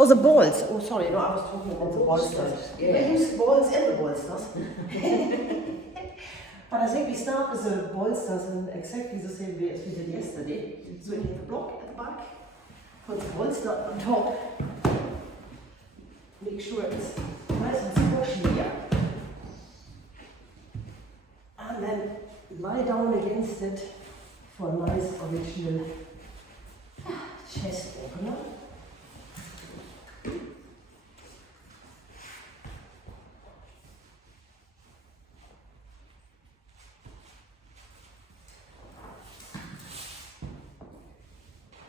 Oh, the balls. Oh, sorry, no, I was talking about the bolsters. Yeah. I use balls and the bolsters. But I think we start with the bolsters in exactly the same way as we did yesterday. So you have a block at the back, put the bolster on top, make sure it's nice and squashy here. And then lie down against it for a nice original chest opener.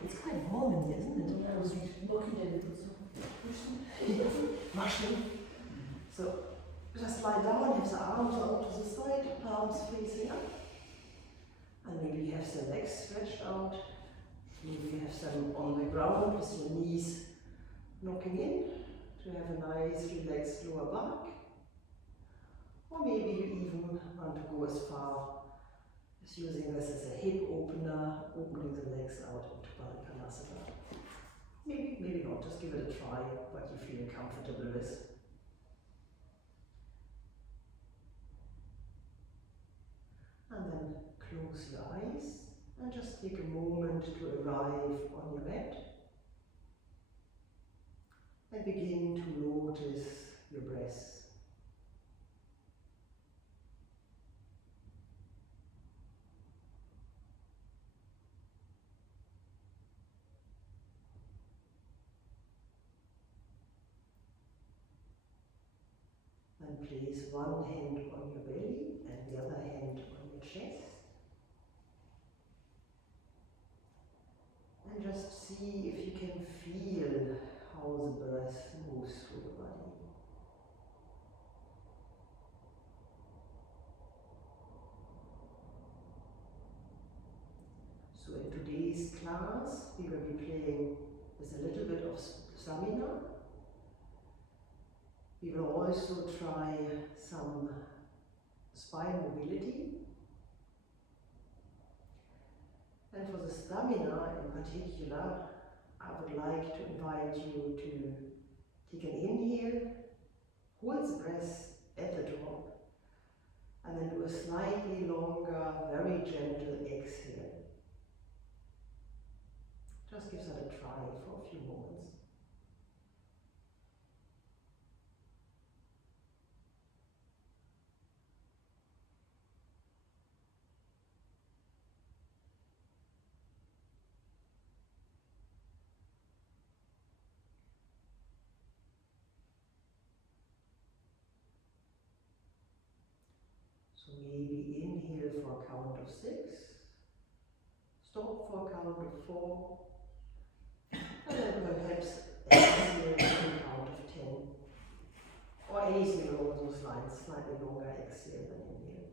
It's quite warm in here, isn't it? I was walking in Mushroom. So just lie down, have the arms out to the side, palms facing up. And maybe you have the legs stretched out. Maybe you have them on the ground with your knees knocking in to have a nice relaxed lower back. Or maybe you even want to go as far as using this as a hip opener, opening the legs out into Baddha. Maybe not, just give it a try, what you feel comfortable with. And then close your eyes and just take a moment to arrive on your mat. And begin to notice your breath. And place one hand on your belly and the other hand on your chest. And just see if you can feel how the breath moves through the body. So in today's class, we will be playing with a little bit of stamina. We will also try some spine mobility. And for the stamina in particular, I would like to invite you to take an inhale, hold the breath at the top, and then do a slightly longer, very gentle exhale. Just give that a try for a few moments. So maybe inhale for a count of 6, stop for a count of 4, and then perhaps exhale for a count of 10. Or anything along those lines, slightly longer exhale than inhale.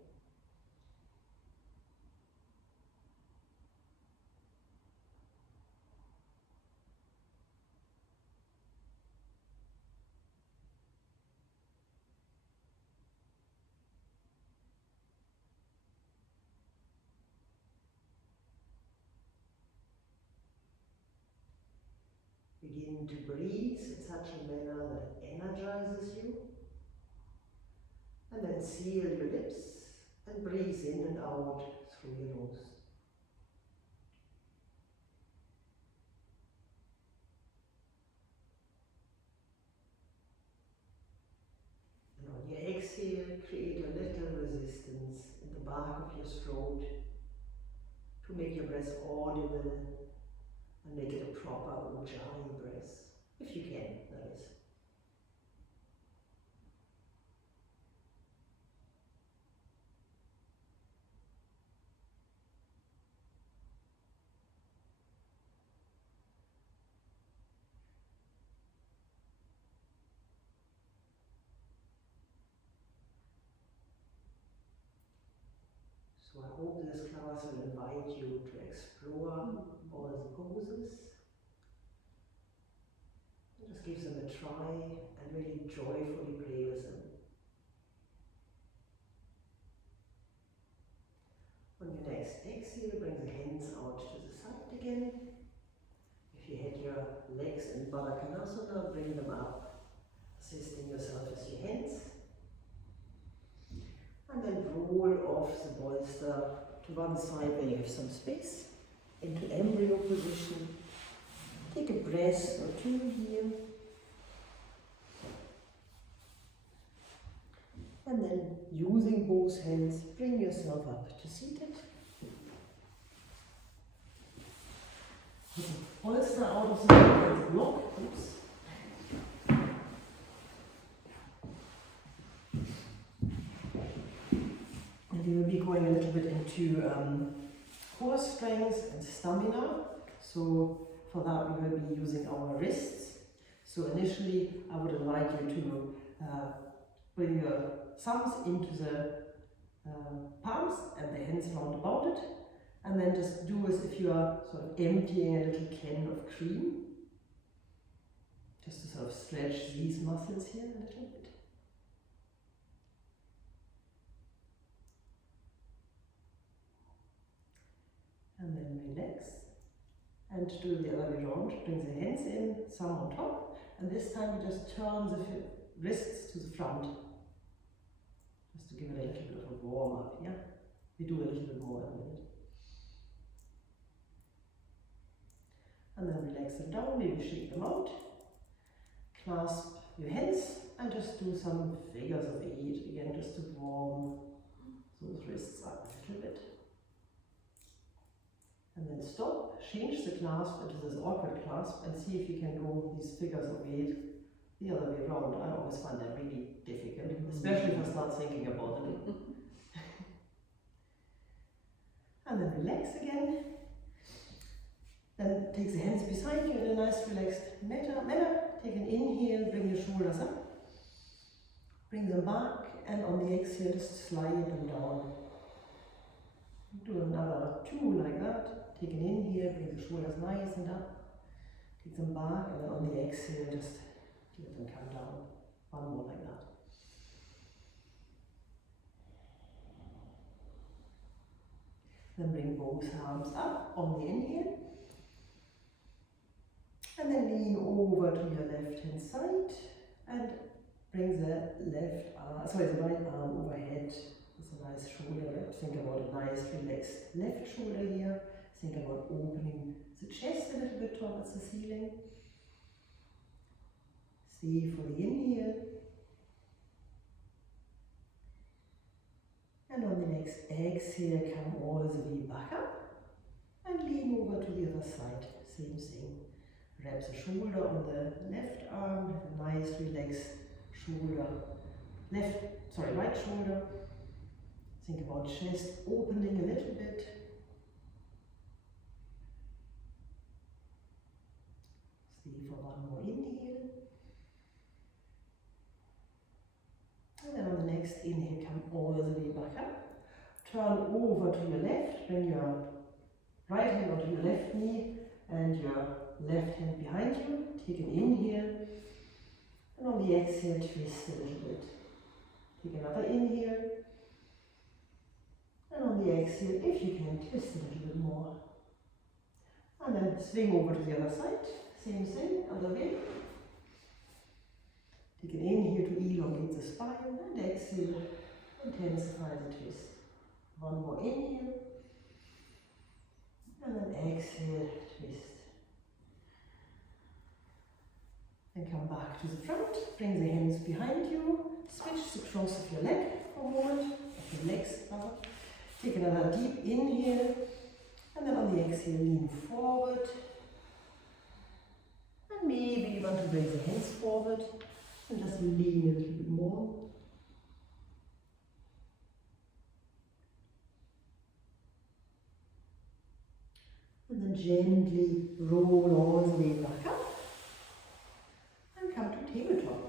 Begin to breathe in such a manner that it energizes you. And then seal your lips and breathe in and out through your nose. And on your exhale, create a little resistance in the back of your throat to make your breath audible and make it a proper Ujjayi breath, if you can, that is. So I hope this class will invite you to explore all the poses. Just give them a try and really joyfully play with them. On your next exhale, bring the hands out to the side again. If you had your legs in Baddha, Uttanasana, bring them up, assisting yourself with your hands. And then roll off the bolster to one side where you have some space, into embryo position. Take a breath or two here. And then, using both hands, bring yourself up to seated. Bolster out of the block. Oops. And we will be going a little bit into core strength and stamina. So for that we will be using our wrists. So initially I would invite you to bring your thumbs into the palms and the hands round about it. And then just do as if you are sort of emptying a little can of cream. Just to sort of stretch these muscles here a little bit. And then relax. And do the other way around. Bring the hands in, thumb on top. And this time you just turn the wrists to the front. Just to give it a little bit of a warm up, yeah? We do a little bit more in a minute. And then relax them down, maybe shake them out. Clasp your hands and just do some figures of 8, again just to warm those wrists up a little bit. And then stop, change the clasp into this awkward clasp and see if you can go these figures of 8 the other way around. I always find that really difficult, especially if I start thinking about it. And then relax again. Then take the hands beside you in a nice relaxed manner. Take an inhale, bring your shoulders up. Bring them back, and on the exhale just slide them down. Do another 2 like that. Take an inhale, bring the shoulders nice and up. Take them back, and then on the exhale just let them come down. One more like that. Then bring both arms up on the inhale. And then lean over to your left hand side and bring the right arm overhead with a nice shoulder. Think about a nice relaxed left shoulder here. Think about opening the chest a little bit towards the ceiling. Stay for the inhale. And on the next exhale, come all the way back up and lean over to the other side. Same thing. Grab the shoulder on the left arm, have a nice relaxed shoulder, right shoulder. Think about chest opening a little bit. Stay for one more inhale. And then on the next inhale, come all the way back up. Turn over to your left, bring your right hand onto your left knee and your left hand behind you. Take an inhale, and on the exhale, twist a little bit. Take another inhale, and on the exhale, if you can, twist a little bit more. And then swing over to the other side. Same thing, other way. Take an inhale to elongate the spine, and exhale, intensify the twist. One more inhale, and then exhale, twist. And come back to the front, bring the hands behind you, switch the cross of your leg for a moment, of your legs rather. Take another deep inhale, and then on the exhale, lean forward. And maybe you want to bring the hands forward and just lean a little bit more. And then gently roll all the way back up. Come to tabletop.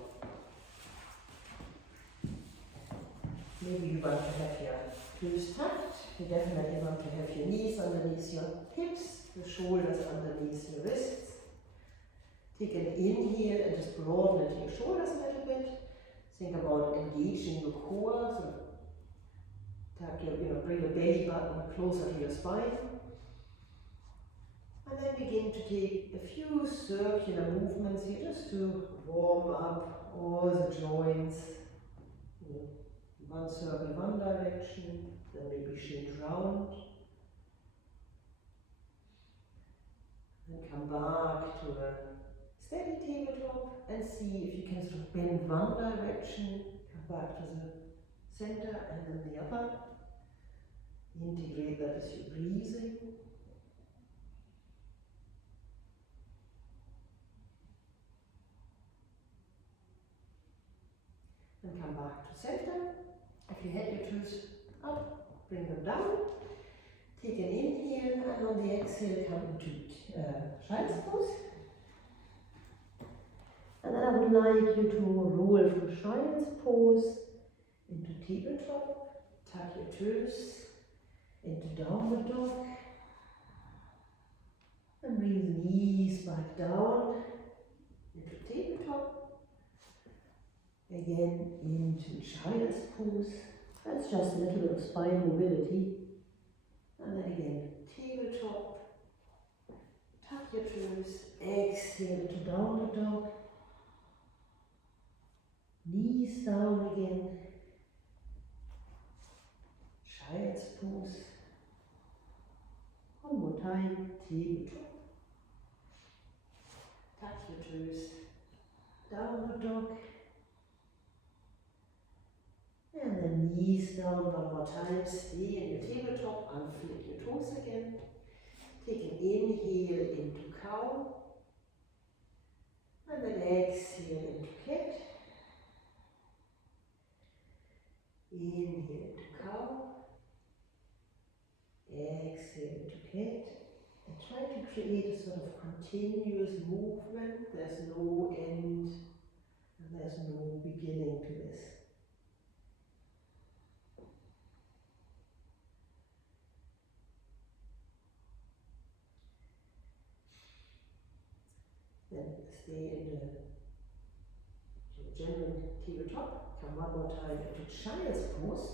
Maybe you want to have your toes tucked. You definitely want to have your knees underneath your hips, your shoulders underneath your wrists. Take an inhale and just broaden your shoulders a little bit. Think about engaging your core. So bring your belly button closer to your spine. And then begin to take a few circular movements here just to warm up all the joints. One circle, one direction, then maybe shift round. And come back to a steady tabletop and see if you can sort of bend one direction, come back to the center and then the other. Integrate that with your breathing. And come back to center. If you head your toes up, bring them down. Take an inhale and on the exhale come into child's pose. And then I would like you to roll from child's pose into tabletop. Tuck your toes into downward dog. And bring the knees back down into tabletop. Again into child's pose. That's just a little bit of spine mobility. And then again, tabletop. Tuck your toes. Exhale to downward dog. Knees down again. Child's pose. One more time, tabletop. Tuck your toes. Downward dog. And then knees down one more time. Stay in your tabletop. Unflip your toes again. Take an inhale into cow. And then exhale into cat. Inhale into cow. Exhale into cat. And try to create a sort of continuous movement. There's no end and there's no beginning to this. Then stay in the general tabletop. Come one more time into child's pose.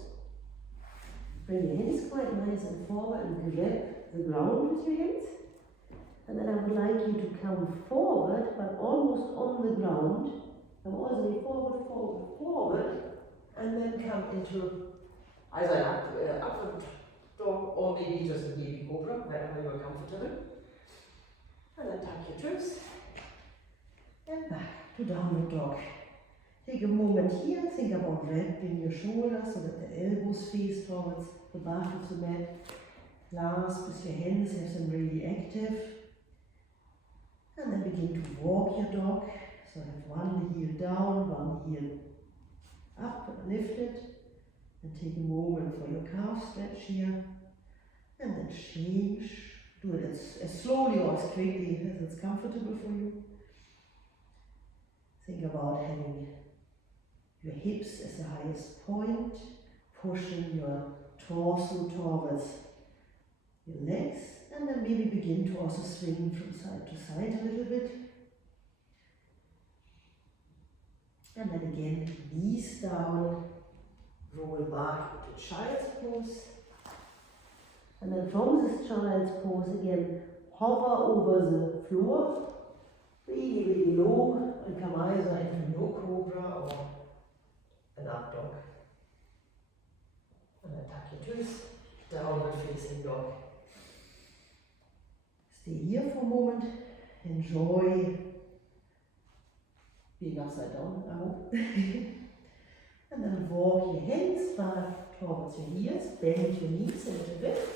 Bring your hands quite nice and forward and grab the ground with your hands. And then I would like you to come forward, but almost on the ground. Come all the way forward, forward, forward. And then come into either upward dog or maybe just a baby cobra, wherever you are comfortable. And then tuck your toes. And back to downward dog. Take a moment here, think about wrapping your shoulders so that the elbows face towards the back of the mat. Clasp with your hands, have them really active. And then begin to walk your dog. So have one heel down, one heel up, lifted. And take a moment for your calf stretch here. And then change. Do it as slowly or as quickly as it's comfortable for you. Think about having your hips as the highest point, pushing your torso towards your legs, and then maybe begin to also swing from side to side a little bit. And then again, knees down, roll back into child's pose. And then from this child's pose again, hover over the floor, really, really low, and come either into low cobra or an up dog. And then tuck your toes, downward facing dog. Stay here for a moment, enjoy being upside down, I hope. And then walk your hands back towards your ears, bend your knees a little bit.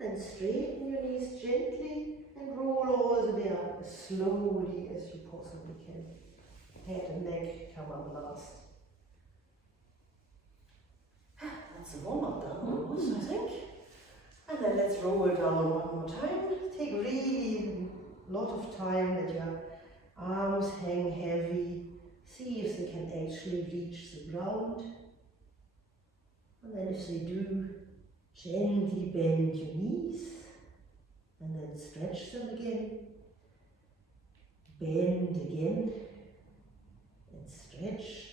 Then straighten your knees gently and roll all the way up as slowly as you possibly can. Head and neck come up last. That's a warm-up done almost, I think. And then let's roll down one more time. Take really a lot of time, let your arms hang heavy. See if they can actually reach the ground. And then if they do, gently bend your knees. And then stretch them again. Bend again. And stretch.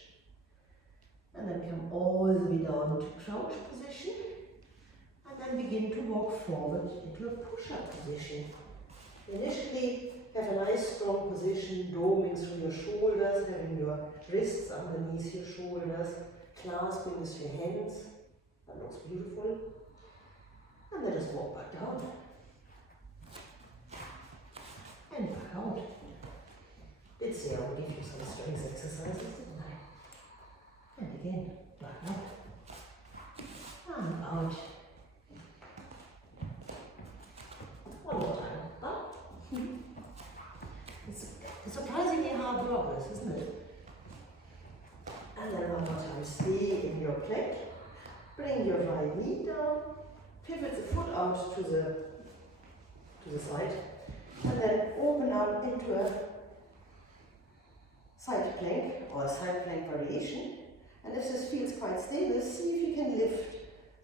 And then come all the way down to crouch position. And then and begin to walk forward into a push-up position. Initially, have a nice strong position, doming through your shoulders, having your wrists underneath your shoulders, clasping with your hands. That looks beautiful. And then just walk back down. And back out. It's there, I'll give you some strength exercises, didn't I? And again, back out. And out. One more time. Up. It's surprisingly hard progress, isn't it? And then one more time. Stay in your plank. Bring your right knee down. Pivot the foot out to the side. And then open up into a side plank or a side plank variation. And if this feels quite stable, see if you can lift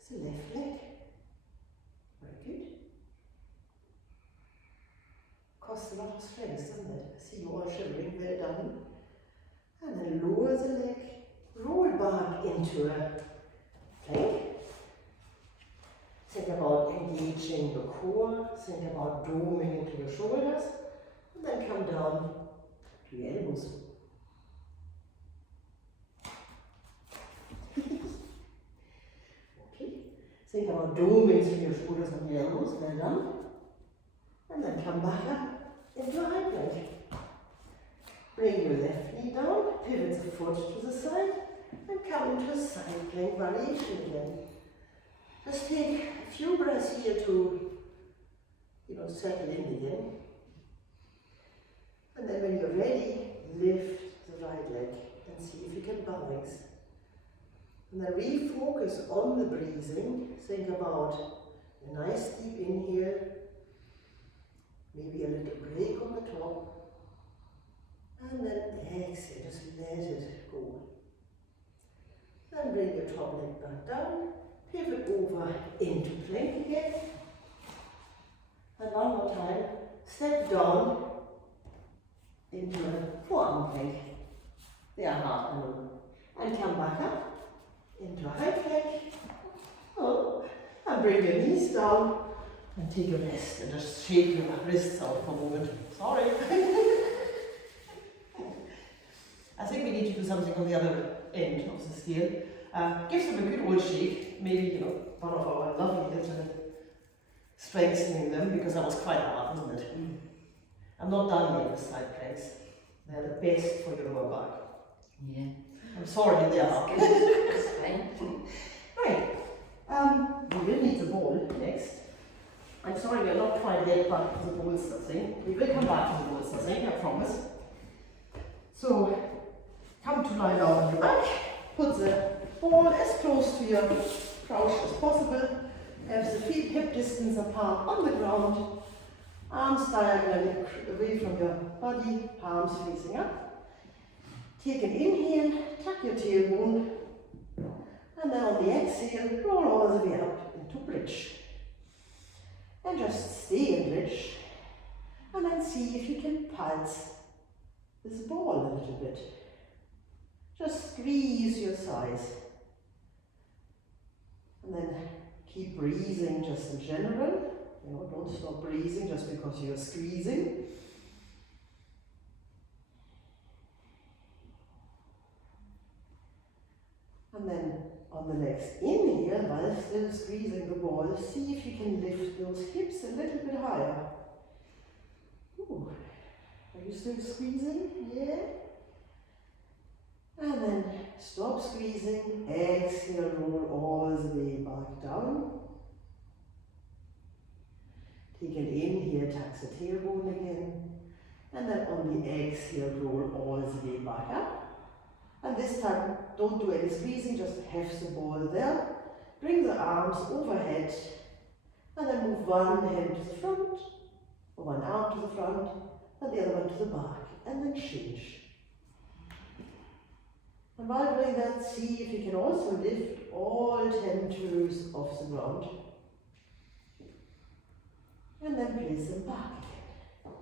the left leg. Very good. Costs a lot of strength, doesn't it? I see you all shivering, well done. And then lower the leg, roll back into a plank. Think about engaging the core, think about doming into your shoulders, and then come down to your elbows. Okay, think about doming through your shoulders and your elbows, well done. And then come back up into a high plank. Bring your left knee down, pivot the foot to the side, and come into a side plank variation again. Just take a few breaths here to, settle in again. And then when you're ready, lift the right leg and see if you can balance. And then refocus on the breathing. Think about a nice deep inhale, maybe a little break on the top, and then exhale, just let it go. Then bring your top leg back down. Pivot over into plank again. And one more time, step down into a forearm plank. They are hard, I know. And come back up into a high plank. Oh, and bring your knees down and take a rest and just shake your wrists out for a moment. Sorry. I think we need to do something on the other end of the scale. Give them a good old shake, maybe, one of our lovely little strengthening them, because that was quite hard, wasn't it? I'm not done yet with side planks. They're the best for your lower back. Yeah. I'm sorry, they are. That's fine. Right. We will need the ball next. I'm sorry, we're not quite yet back to the bolster thing. We will come back to the bolster thing, I promise. So, come to lie down on your back. Put the ball as close to your crouch as possible. Have the feet hip distance apart on the ground. Arms diagonally away from your body, palms facing up. Take an inhale, tuck your tailbone, and then on the exhale, roll all the way up into bridge. And just stay in bridge, and then see if you can pulse this ball a little bit. Just squeeze your thighs. And then keep breathing just in general. Don't stop breathing just because you're squeezing. And then on the next inhale, while still squeezing the ball, see if you can lift those hips a little bit higher. Ooh. Are you still squeezing? Yeah? And then stop squeezing, exhale, roll all the way back down. Take an inhale, tuck the tailbone again. And then on the exhale, roll all the way back up. And this time, don't do any squeezing, just have the ball there. Bring the arms overhead. And then move one hand to the front, or one arm to the front, and the other one to the back. And then change. And while doing that, see if you can also lift all 10 toes off the ground. And then place them back again.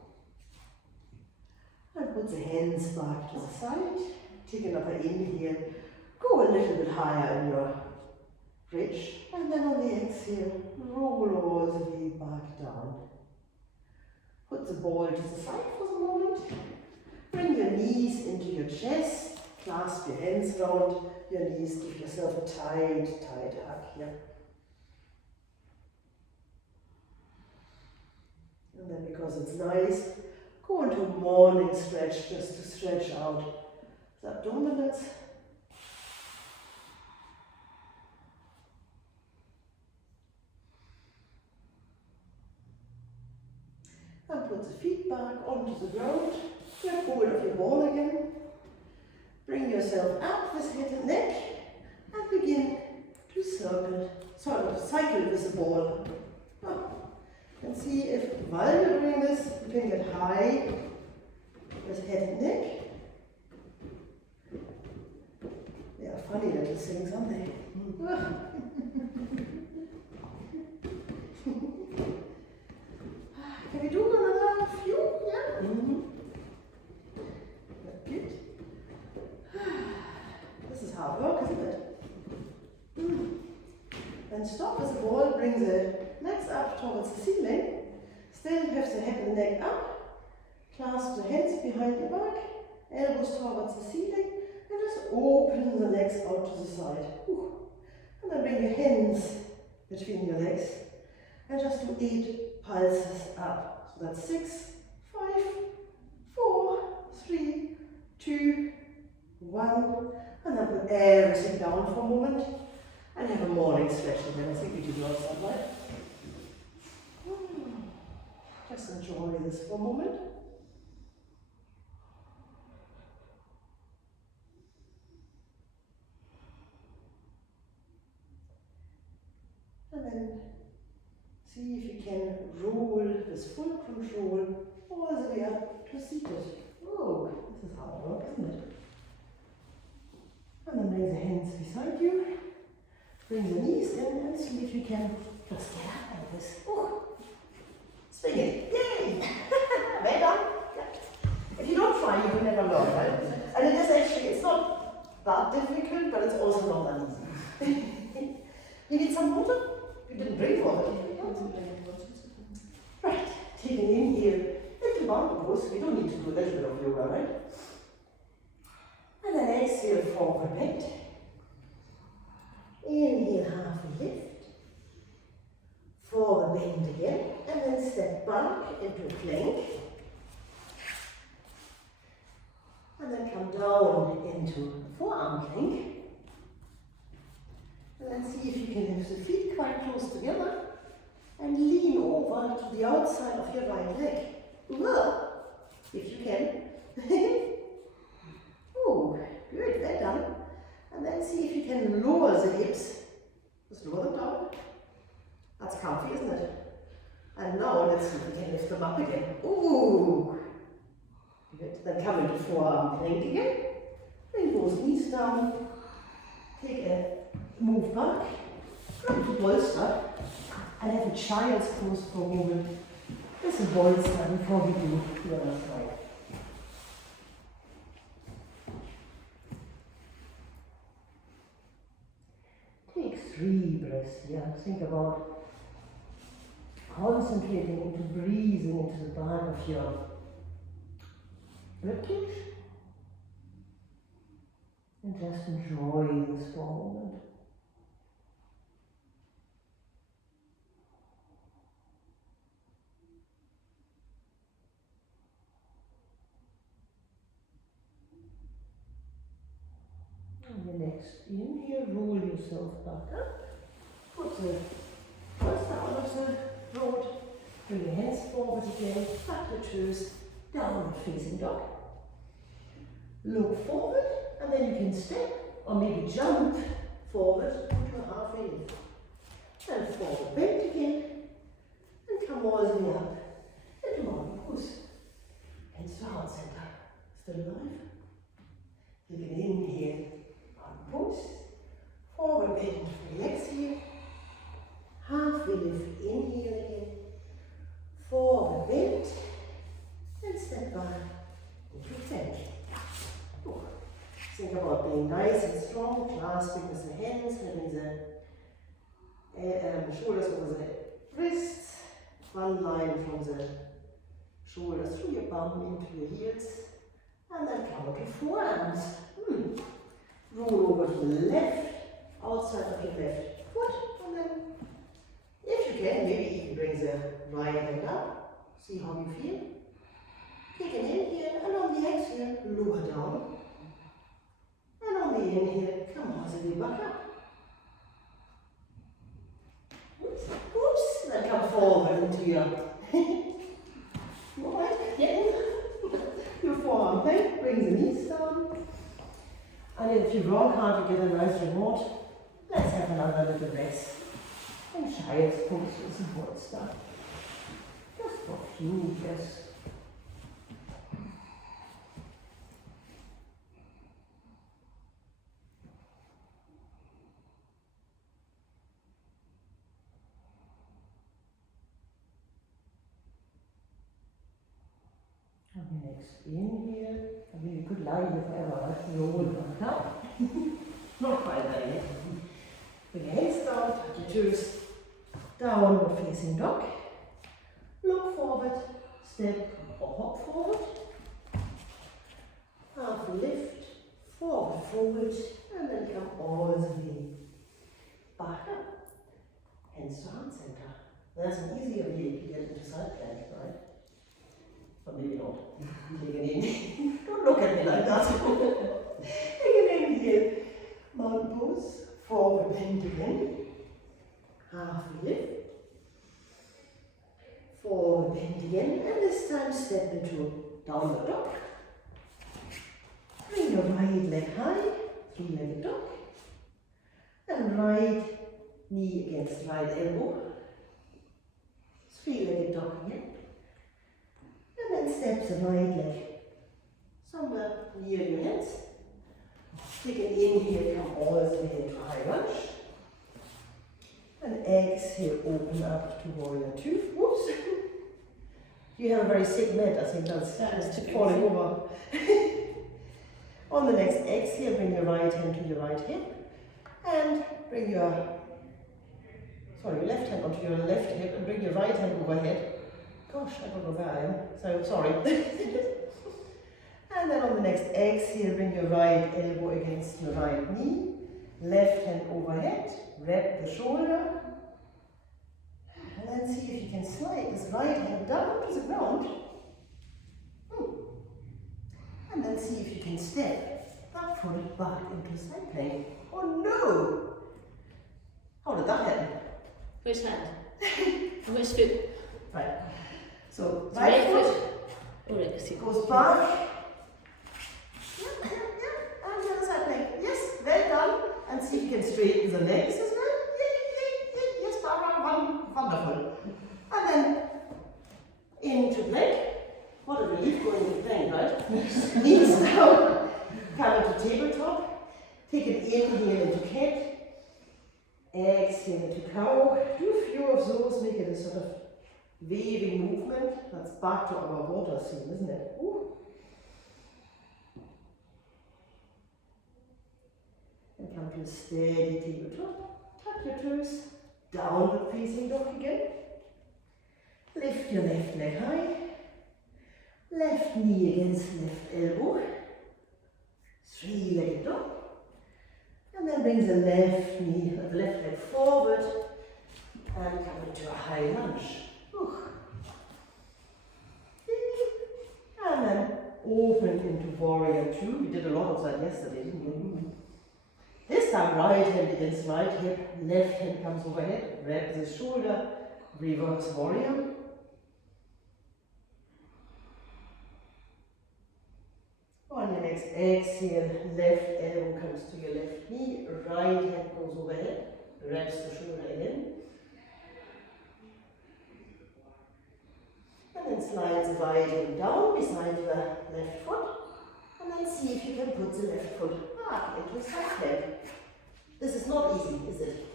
And put the hands back to the side. Take another inhale. Go a little bit higher in your Stretch, and then on the exhale, roll all the way back down. Put the ball to the side for the moment. Bring your knees into your chest. Clasp your hands round your knees. Give yourself a tight, tight hug here. And then, because it's nice, go into a morning stretch just to stretch out the abdominals. And put the feet back onto the ground. Grab hold of your ball again. Bring yourself up with head and neck and begin to cycle with the ball. And see if while you're doing this, you can get high with head and neck. They are funny little things, aren't they? Can we do another few? Yeah? Good. This is hard work, isn't it? Then stop with the ball, bring the legs up towards the ceiling. Still have the head and neck up. Clasp the hands behind your back, elbows towards the ceiling, and just open the legs out to the side. And then bring your hands between your legs and just do 8 pulses up. So that's 6, 5, 4, 3, 2, 1. And then put everything down for a moment and have a morning stretch again. I think we did yours that way. Just enjoy this for a moment. And then see if you can roll with full control all the way up to seated. Oh, this is hard work, isn't it? And then bring the hands beside you. Bring the knees in and see if you can just get up like this. Oh, swing it. Yay! Well done. Yeah. If you don't try, you will never learn, right? And it is actually, it's not that difficult, but it's also not that easy. You need some water? You didn't drink water. Right, take an inhale, little bound pose. We don't need to do a little bit of yoga, right? And then exhale, forward bend. Inhale, half a lift. Forward bend again, and then step back into a plank. And then come down into a forearm plank. And then see if you can have the feet quite close together and lean over to the outside of your right leg. Well, if you can. Oh, good, well done. And then see if you can lower the hips. Just lower them down. That's comfy, isn't it? And now let's see if we can lift them up again. Ooh, good. Then come into forearm plank again. Bring both knees down. Take a move back. Grab the bolster and have a child's pose for a moment. Just a bolster before we do the other side. Take 3 breaths here. Think about concentrating into breathing into the back of your ribcage. And just enjoy this for a moment. And the next inhale, roll yourself back up. Put the first out of the road. Bring your hands forward again. Tuck the toes, downward facing dog. Look forward, and then you can step or maybe jump forward into a halfway lift. And forward bend again, and come all the way up into mountain pose. Hands to heart center. Still alive? You can inhale, mountain pose. Forward bend, relax here. Halfway lift, inhale again. Forward bend, and step back into plank. Think about being nice and strong, clasping with the hands, having the Shoulders over the wrists, one line from the shoulders through your bum into your heels, and then come to forearms. Roll over to the left, outside of your left foot, and then, if you can, maybe even bring the right hand up. See how you feel. Take an inhale, and on the exhale, lower down. And on the inhale, come positively back up. Oops, then come forward into your right, get in. Your forearm plank, bring the knees down. And if you work hard to get a nice reward, let's have another little rest. And child's pose is important stuff. Just for a few, yes. Next inhale. I mean, you could lie here forever, right? Roll back up. Not quite there yet. Bring your hands down, tuck your toes. Downward facing dog. Look forward, step or hop forward. Half lift, forward, and then come all the way back up. Hands to heart center. That's an easier way to get into side plank, right? But maybe not. Take an inhale. Don't look at me like that. Take an inhale. Mountain pose. Forward bend again. Half lift. Forward bend again. And this time step into downward dog. Bring your right leg high. Three-legged dog. And right knee against right elbow. Three-legged dog again. And then step the right leg somewhere near your hands. Take an inhale, come all the way into high lunge. And exhale, open up to warrior two. Whoops. You have a very sick mat, I think that's falling over. On the next exhale, bring your right hand to your right hip. And bring your left hand onto your left hip and bring your right hand overhead. Gosh, I don't know where I am, so sorry. And then on the next exhale, bring your right elbow against your right knee, left hand overhead, wrap the shoulder, and then see if you can slide this right hand down to the ground. And then see if you can step that foot back into side plank. Oh no! How did that happen? Which hand? Which foot? Right. So right foot goes back. Yeah, and the other side plank. Yes, well done. And see if you can straighten the legs as well. Yes, Barbara, wonderful. And then into plank. What a relief going into plank, right? Knees down. Come into tabletop. Take an inhale into cat. Exhale into cow. Do a few of those. Make it a sort of waving movement. That's back to our water scene, isn't it? Ooh. And come to a steady tabletop. Tuck your toes. Downward facing dog again. Lift your left leg high. Left knee against left elbow. Three-legged dog. And then bring the left knee, the left leg forward. And come into a high lunge. And then open into warrior two. We did a lot of that yesterday, didn't we? This time right hand against right hip, left hand comes overhead, wrap the shoulder, reverse warrior. On your next exhale, left elbow comes to your left knee, right hand goes overhead, wraps the shoulder again. And then slide the right hand down beside the left foot. And then see if you can put the left foot back into side plank. This is not easy, is it?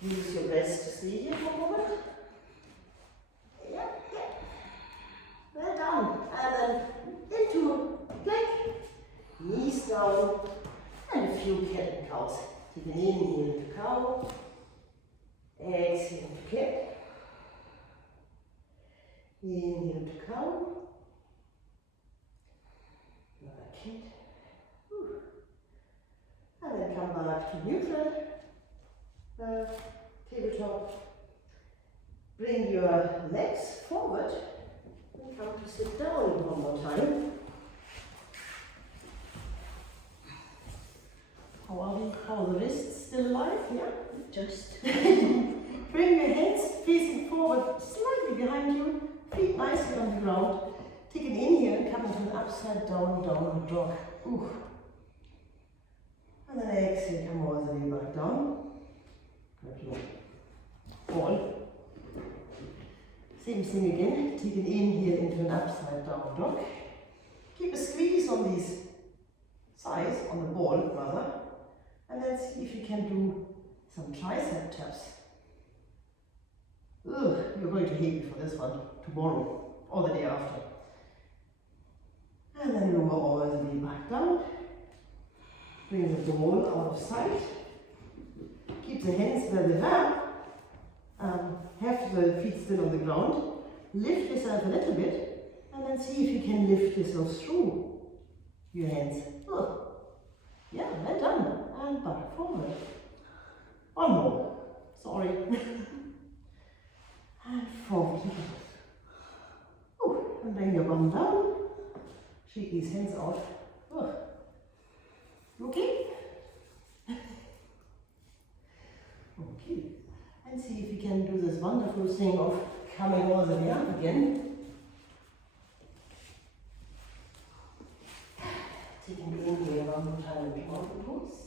Use your best to stay here for a moment. Yeah. Well done. And then into plank. Knees down. And a few cat and cows. Take an inhale into cow. Exhale into cat. Inhale into cow. Another cat. Whew. And then come back to neutral. Tabletop. Bring your legs forward and come to sit down one more time. How are we? How are the wrists still alive? Yeah? Just. Bring your hands facing forward, slightly behind you, feet nicely on the ground. Take an inhale and come into an upside down downward dog. Ooh. And then exhale, come all the way back down. Grab your ball. Same thing again. Take an inhale into an upside down dog. Keep a squeeze on these thighs, on the ball rather. And then see if you can do some tricep taps. Ugh, you're going to hate me for this one tomorrow or the day after. And then lower all the way back down. Bring the ball out of sight. Keep the hands where they are. Have the feet still on the ground. Lift yourself a little bit and then see if you can lift yourself through your hands. Oh. Yeah, well done. And back forward. One more. Sorry. And forward. Oh, and bring your bum down. Shake these hands out. Oh. You okay? Okay. And see if you can do this wonderful thing of coming all the way up again. Take an inhale one more time into mountain pose.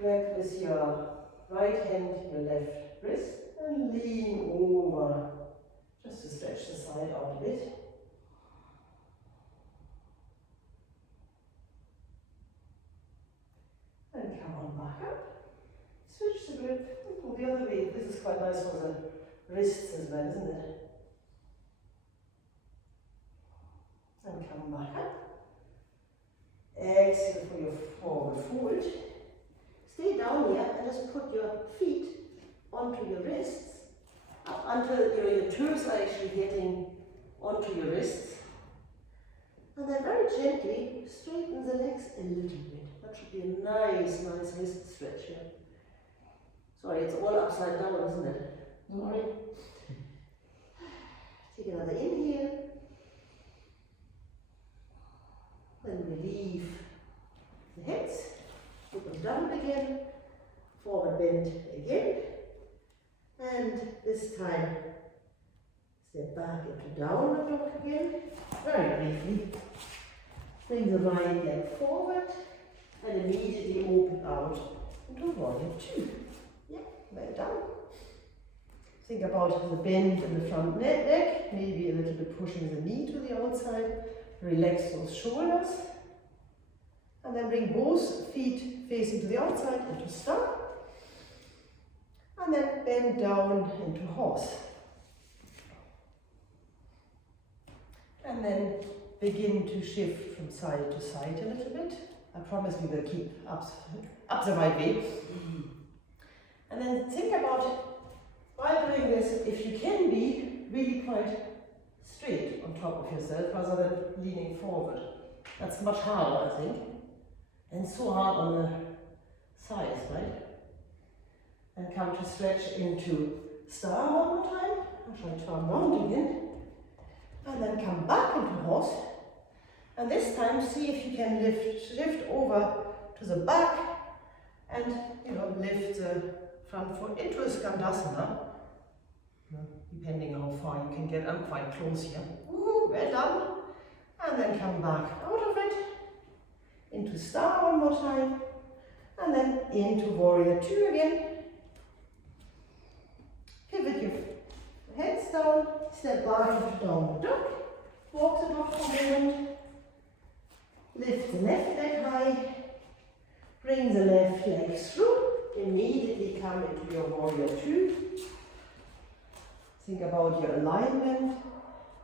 Grab with your right hand your left wrist and lean over just to stretch the side out a bit. And come on back up. Switch the grip and go the other way. This is quite nice for the wrists as well, isn't it? And come back up. Exhale for your forward fold. Stay down here and just put your feet onto your wrists up until your toes are actually getting onto your wrists. And then very gently straighten the legs a little bit. That should be a nice wrist stretch here. Sorry, it's all upside down, isn't it? Sorry. Take another inhale. Then relieve the heads. Put them down again. Forward bend again. And this time, step back into downward dog again. Very briefly. Bring the right leg forward and immediately open out into warrior two. Yeah, well done. Think about the bend in the front neck, maybe a little bit pushing the knee to the outside. Relax those shoulders. And then bring both feet facing to the outside into star. And then bend down into horse. And then begin to shift from side to side a little bit. I promise we will keep up the right way. And then think about, while doing this, if you can be really quite straight on top of yourself rather than leaning forward. That's much harder, I think. And so hard on the thighs, right? And come to stretch into star one more time. I'll try to turn round again. And then come back into horse. And this time see if you can shift over to the back and lift the front foot into a skandasana. Depending on how far you can get. I'm quite close here. Woo, well done. And then come back out of it. Into star one more time. And then into warrior two again. Pivot your heads down. Step back into downward dog. Walk the dog for a moment. Lift the left leg high. Bring the left leg through. Immediately come into your warrior two. Think about your alignment.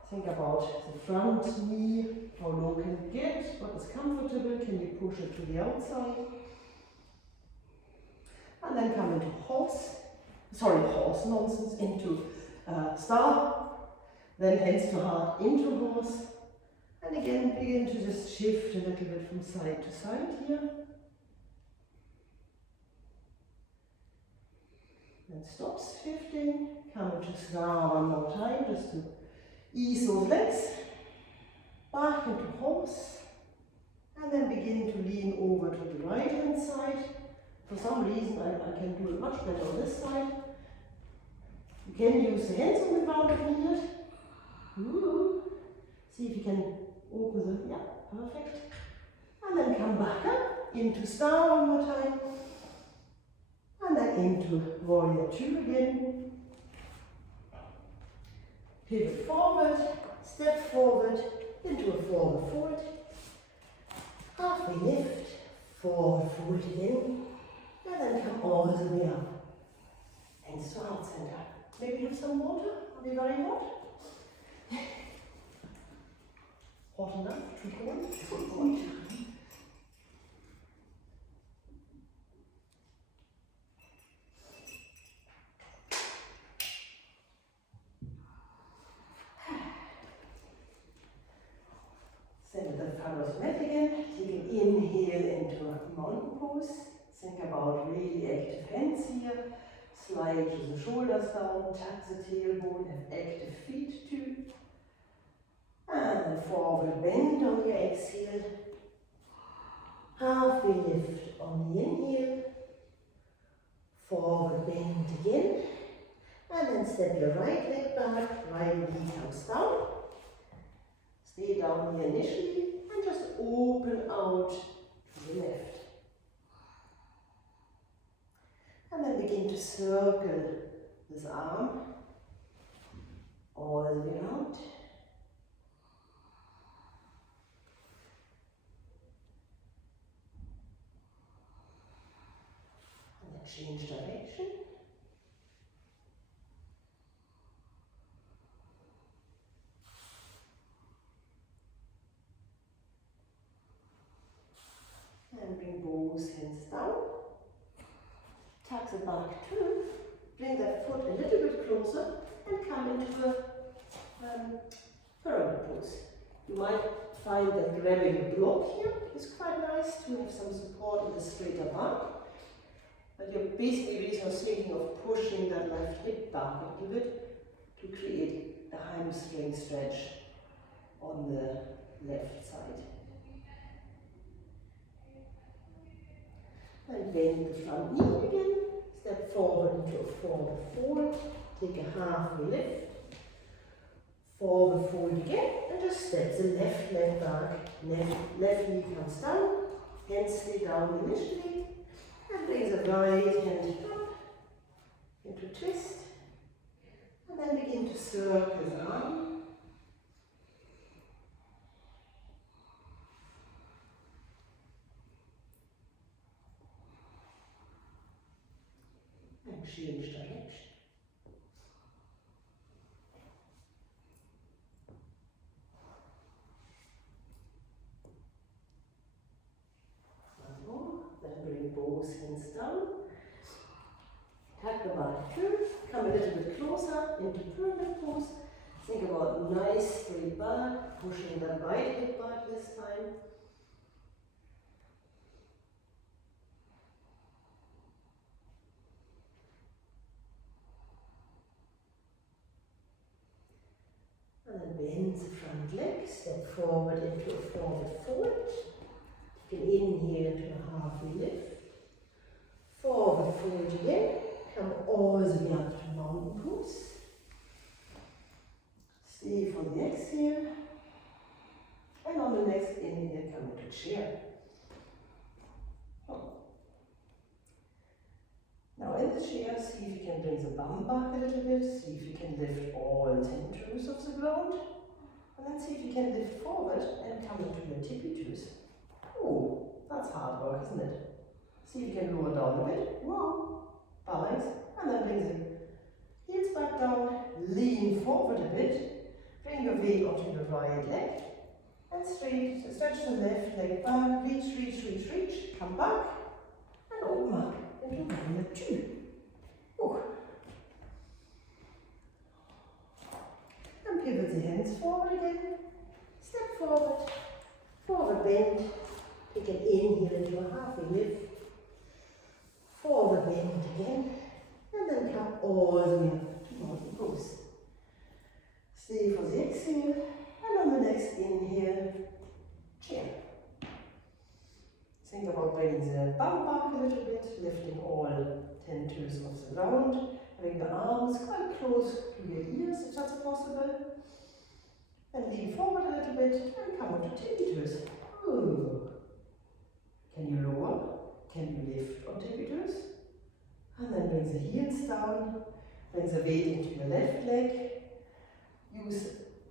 Think about the front knee. How low can you get? What is comfortable? Can you push it to the outside? And then come into horse nonsense, into star, then hands to heart into horse, and again begin to just shift a little bit from side to side here. Then stops shifting, come into star one more time just to ease those legs, back into horse, and then begin to lean over to the right hand side. For some reason I can do it much better on this side. You can use the hands on the ground if needed. Ooh. See if you can open the, yeah, perfect. And then come back up into star one more time. And then into warrior 2 again. Pivot forward, step forward, into a forward fold. Halfway lift, forward fold again. And then come all the way up. Hands to heart center. Maybe have some water? Are we very hot? Hot enough? Too cold? Too cold. Send the fellows mat again. Take an inhale into a mountain pose. Think about really active hands here. Slide the shoulders down, tuck the tailbone, have active feet too. And then forward bend on your exhale. Halfway lift on the inhale. Forward bend again. And then step your right leg back, right knee comes down. Stay down here initially and just open out to the left. And then begin to circle this arm all the way out. And then change direction. And bring both hands down. Tuck the back too. Bring that foot a little bit closer and come into a pyramid pose. You might find that grabbing a block here is quite nice to have some support in the straighter back. But you're basically thinking of pushing that left hip back a little bit to create a hamstring stretch on the left side. And bend the front knee again, step forward into a forward fold, take a halfway lift, forward fold again, and just step the left leg back, left knee comes down, hands stay down initially, and bring the right hand up into twist, and then begin to circle the arm. Change direction. One more. Then bring both hands down. Tuck the back through. Come a little bit closer into pyramid pose. Think about nice straight back, pushing the right hip back this time. And then bend the front leg, step forward into a forward fold. You can inhale into a halfway lift. Forward fold again. Come all the way up to mountain pose. Stay for the exhale. And on the next inhale, come into chair. Now in the chair, see if you can bring the bum back a little bit, see if you can lift all 10 toes off the ground, and then see if you can lift forward and come into your tippy toes. Oh, that's hard work, isn't it? See if you can lower down a bit. Whoa, balance, and then bring the heels back down, lean forward a bit, bring your weight onto your right leg, and straight, so stretch the left leg back, reach, come back, and open up. into warrior two. Oh. And pivot the hands forward again. Step forward, forward bend. Take an inhale into a halfway lift. Forward bend again. And then come all the way up to mountain pose. Stay for the exhale. And on the next inhale, chair. Think about bringing the bum back a little bit, lifting all 10 toes off the ground. Bring the arms quite close to your ears if that's possible. And lean forward a little bit and come onto tippy toes. Ooh. Can you lower? Can you lift on tippy toes? And then bring the heels down. Bring the weight into your left leg. Use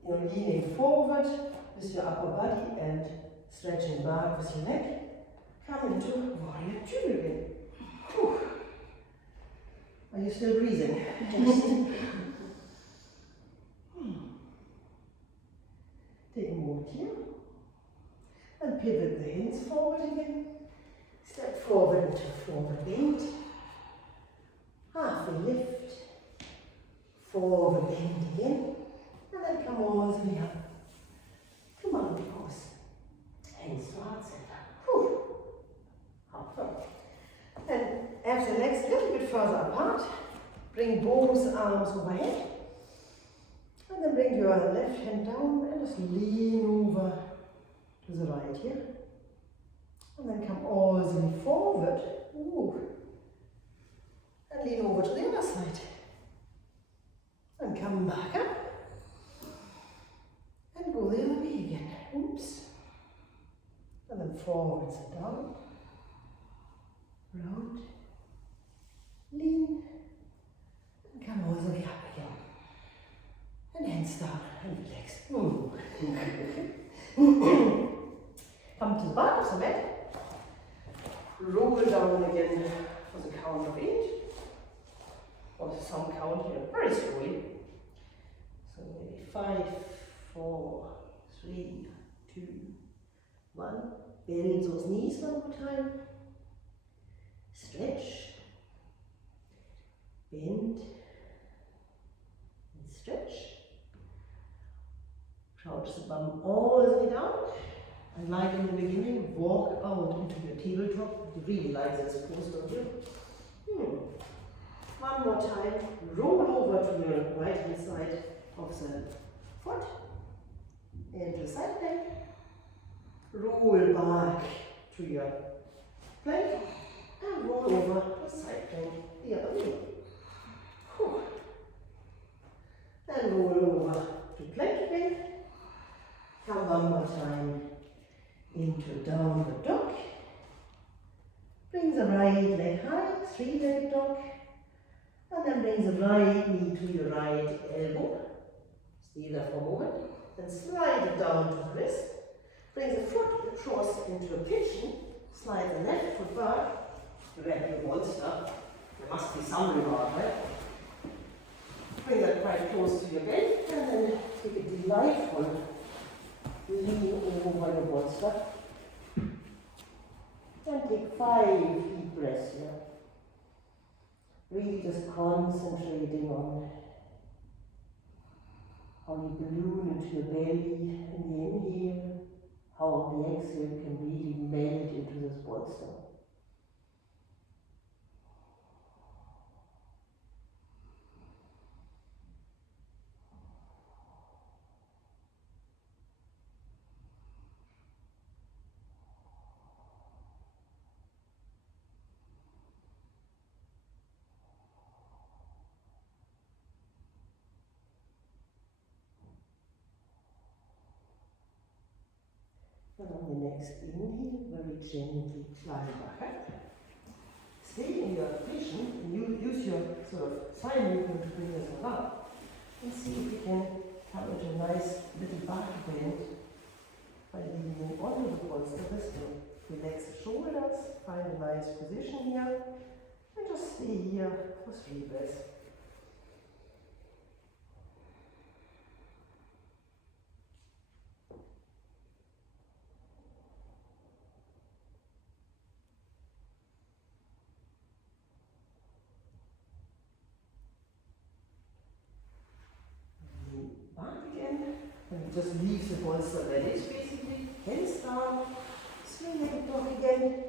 leaning forward with your upper body and stretching back with your neck. Come into warrior two again. Whew. Are you still breathing? Take a moment here. And pivot the hands forward again. Step forward into forward bend. Halfway lift. Forward bend again. And then come all the way up. Come on, pose. Hands to heart center. Whew. Up. And have the legs a little bit further apart. Bring both arms overhead. And then bring your left hand down and just lean over to the right here. And then come all the way forward. Ooh. And lean over to the other side. And come back up. And go the other way again. Oops. And then forwards and down. Round. Lean. And come all the way up again. And hands down and relax. Come to the back of the mat. Roll down again for the count of 8. Or some count here, very slowly. So maybe 5, 4, 3, 2, 1. Bend those knees one more time. Stretch. Bend. And stretch. Crouch the bum all the way down. And like in the beginning, walk out into your tabletop. You really like this pose, don't you? One more time. Roll over to your right hand side of the foot. Into side plank. Roll back to your plank. And roll over to side plank the other way. Whew. And roll over to plank again. Come one more time into downward dog. Bring the right leg high, 3-legged dog. And then bring the right knee to your right elbow. Stay there for a moment. Then slide it down to the wrist. Bring the foot across into a pigeon. Slide the left foot back. Grab your bolster. There must be some reward, right? Bring that quite close to your belly. And then take a delightful lean over your bolster. And take 5 deep breaths here. Really just concentrating on how you balloon into your belly in the inhale, how on the exhale can really melt into this bolster. And on the next inhale, very gently climb back up. Stay in your position and you use your sort of thigh movement to bring yourself up. And see if you can come into a nice little back bend by leaning onto the bolster this way. Relax the shoulders, find a nice position here, and just stay here for 3 breaths. just leave the bolster where it is basically. Hands down, three-legged dog again.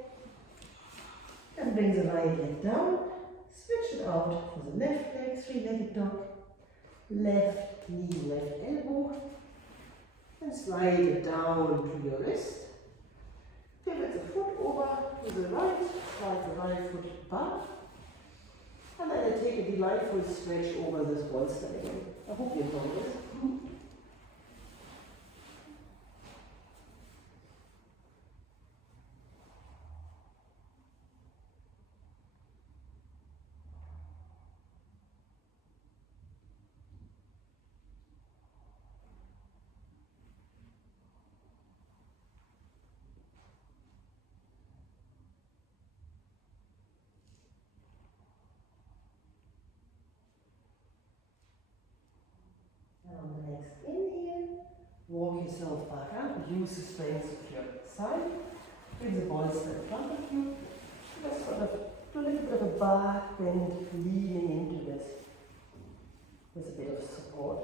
And bring the right leg down. Switch it out for the left leg, three-legged dog. Left knee, left elbow. And slide it down to your wrist. Pivot the foot over to the right, slide the right foot back. And then I take a delightful stretch over this bolster again. I hope you enjoy this. And on the next inhale, walk yourself back up, use the strength of your side, bring the bolster in front of you, just sort of do a little bit of a back bend, leaning into it with a bit of support,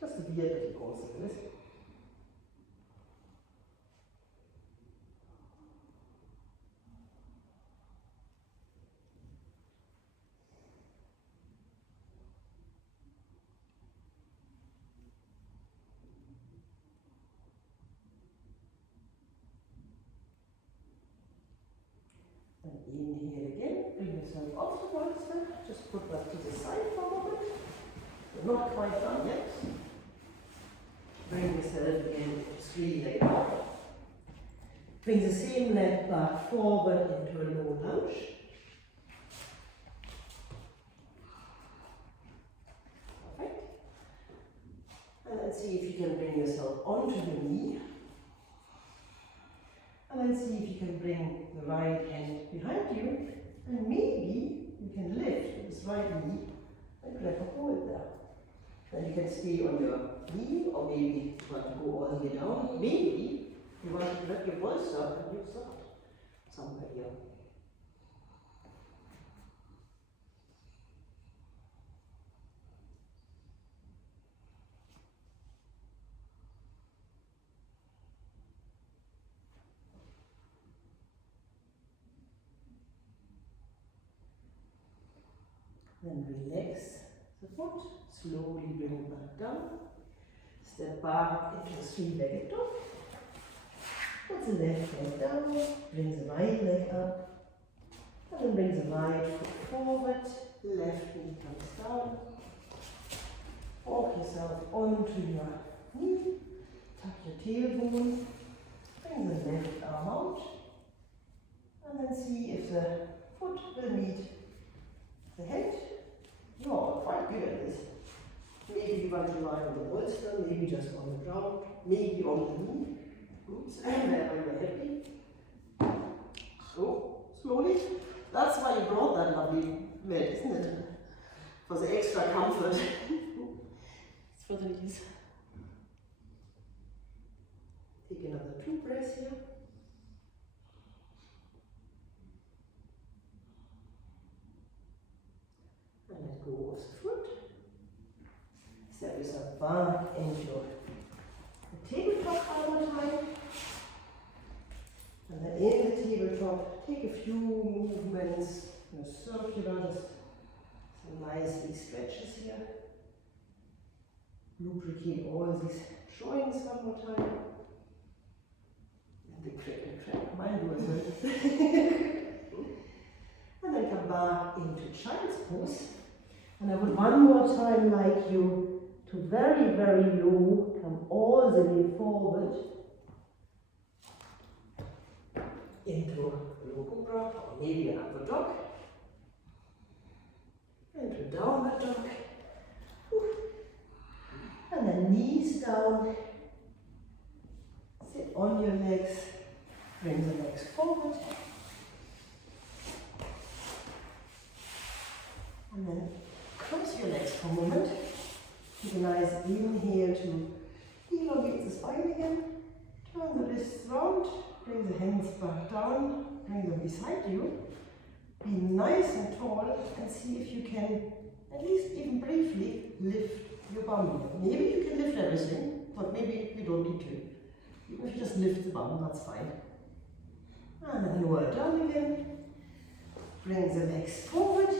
just to be a little closer to this. And inhale again, bring yourself off the bolster, just put that to the side for a moment. You're not quite done yet. Bring yourself again to three-legged dog. Bring the same leg back forward into a low lunge. Perfect. And then see if you can bring yourself onto your knee. And then see if you can bring the right hand behind you, and maybe you can lift this right knee and grab a hold there. Then you can stay on your knee, or maybe you want to go all the way down. Maybe you want to grab your bolster and use that somewhere here. Then relax the foot, slowly bring it back down. Step back into a three-legged dog. Put the left leg down, bring the right leg up. And then bring the right foot forward, left knee comes down. Walk yourself onto your knee, tuck your tailbone, bring the left arm out. And then see if the foot will meet the head. You are quite good at this. Maybe you want to lie on the bolster, maybe just on the ground, maybe on the knee. Oops, and then when you're happy. So, slowly. That's why you brought that lovely mat, isn't it? For the extra comfort. It's for the knees. Take another 2 breaths here. And let go of the foot. Step yourself back into the tabletop one more time. And then in the tabletop, take a few movements, circular, just some nicely stretches here. Lubricate all these joints one more time. And the crack, mine do as well. And then come back into child's pose. And I would one more time like you to very, very low, come all the way forward into low cobra, or maybe an upward dog, into downward dog, and then knees down, sit on your legs, bring the legs forward, and then cross your legs for a moment. Take a nice inhale to elongate the spine again. Turn the wrists round, bring the hands back down, bring them beside you. Be nice and tall and see if you can, at least even briefly, lift your bum. Maybe you can lift everything. but maybe we don't need to. Even if you just lift the bum, that's fine. And then lower it down again. Bring the legs forward.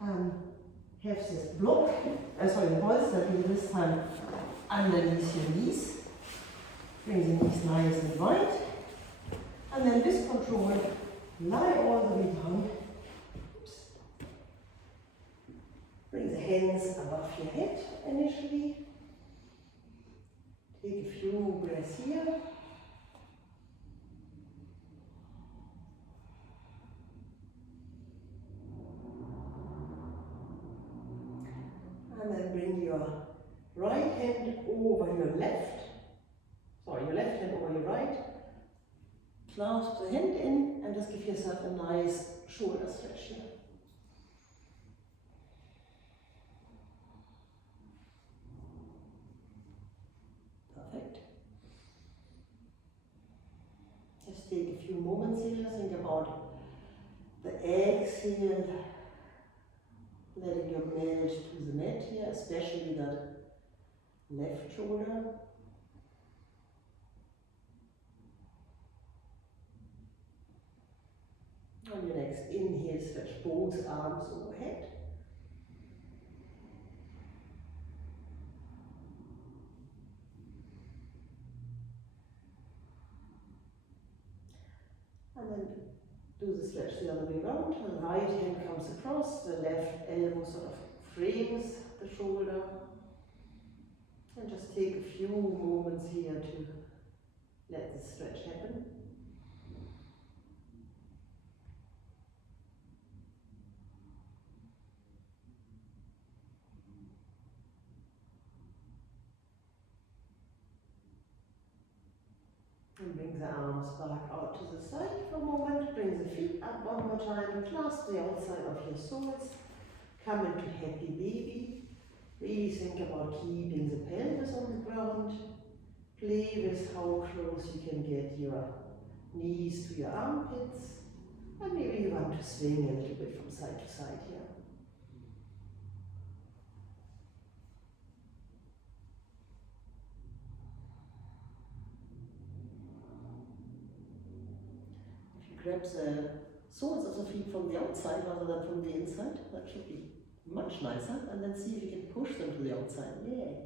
Have this block, the bolster here this time underneath your knees. Bring the knees nice and wide. And then with control, lie all the way down. Oops. Bring the hands above your head initially. Take a few breaths here. And then bring your right hand over your left. Your left hand over your right. Clasp the hand in and just give yourself a nice shoulder stretch here. Perfect. Just take a few moments here, think about the exhale, letting your melt to the mat here, especially that left shoulder. On your next inhale, stretch both arms overhead. And then do the stretch the other way around. The right hand comes across, the left elbow sort of frames the shoulder. And just take a few moments here to let the stretch happen. And bring the arms back out to the side for a moment. Bring the feet up one more time. Clasp the outside of your soles. Come into happy baby. Really think about keeping the pelvis on the ground. Play with how close you can get your knees to your armpits. And maybe you want to swing a little bit from side to side here. Grab the soles of the feet from the outside rather than from the inside. That should be much nicer. And then see if you can push them to the outside. Yay.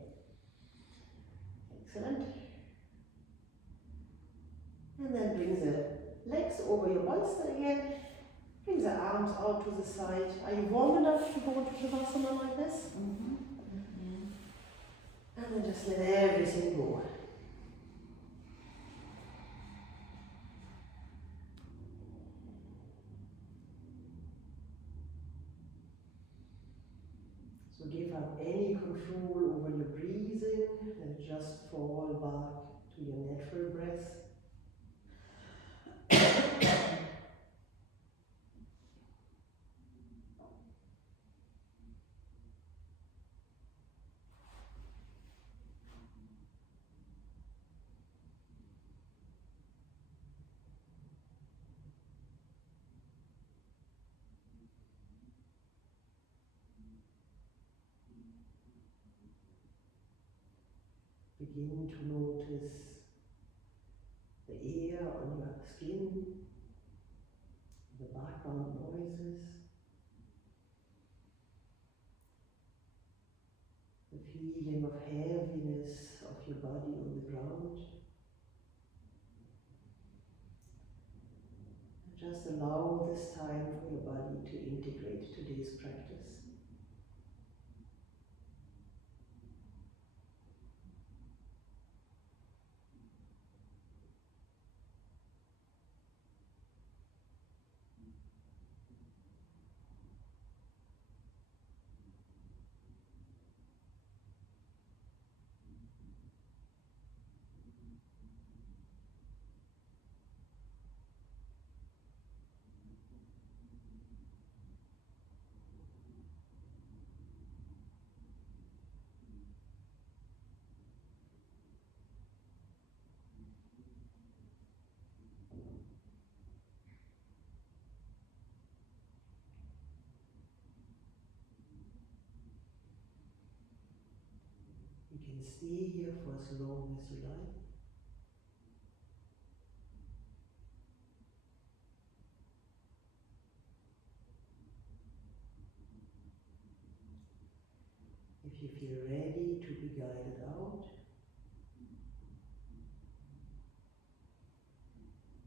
Excellent. And then bring the legs over your bolster again. Bring the arms out to the side. Are you warm enough to go into Shavasana like this? Mm-hmm. Mm-hmm. And then just let everything go. So give up any control over your breathing and just fall back to your natural breath. Begin to notice the air on your skin, the background noises, the feeling of heaviness of your body on the ground. And just allow this time for your body to integrate today's practice. can stay here for as long as you like. If you feel ready to be guided out,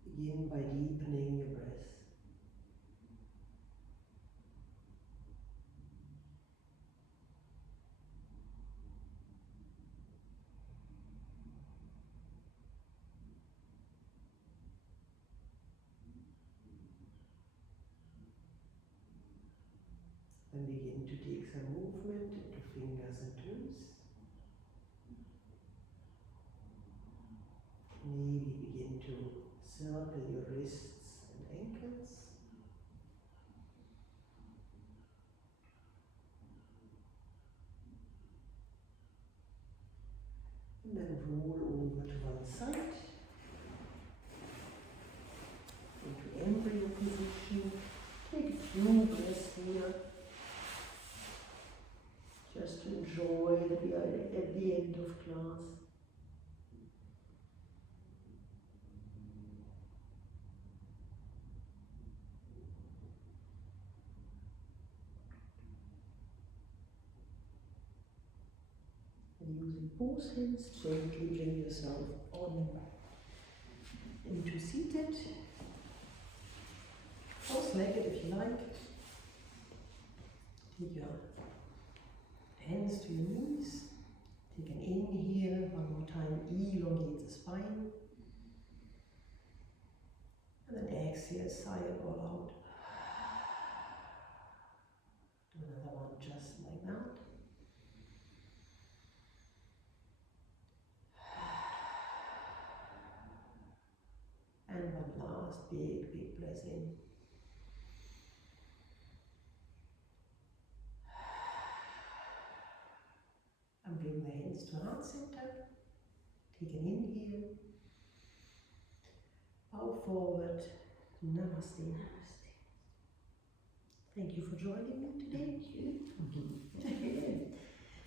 begin by deepening your breath. Then begin to take some movement into fingers and toes. Maybe begin to circle your wrists and ankles. And then roll over to one side into embryo position. Take a few breaths here, just to enjoy that we are at the end of class. And using both hands, gently bring yourself on into seated. Cross-legged if you like. Take your hands to your knees. Take an inhale, one more time, elongate the spine. And then exhale, sigh it all out. Do another one just like that. And one last big breath in. And bring the hands to heart center. Take an inhale. Bow forward. Namaste. Namaste. Thank you for joining me today. Thank you.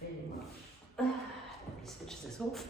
Very much. Let me switch this off.